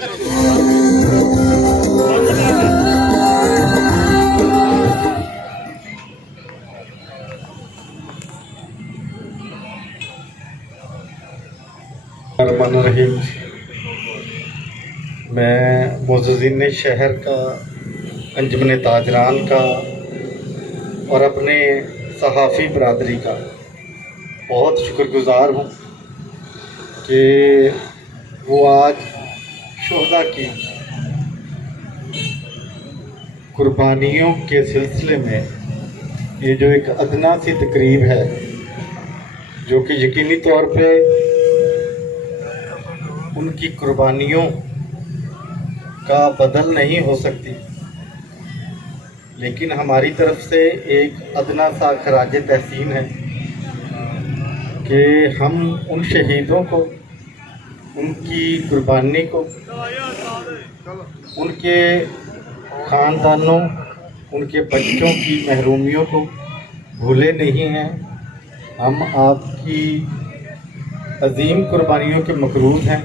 रहीम। मैं मुअज़्ज़िज़ीन शहर का, अंजुमन ताजरान का और अपने सहाफ़ी बरादरी का बहुत शुक्रगुज़ार हूँ कि वो आज शुहदा की कुर्बानियों के सिलसिले में ये जो एक अदना सी तकरीब है, जो कि यकीनी तौर पे उनकी कुर्बानियों का बदल नहीं हो सकती, लेकिन हमारी तरफ से एक अदना सा खराज तहसीन है कि हम उन शहीदों को, उनकी कुर्बानी को, उनके ख़ानदानों, उनके बच्चों की महरूमियों को भूले नहीं हैं। हम आपकी अजीम कुर्बानियों के मकरूज़ हैं।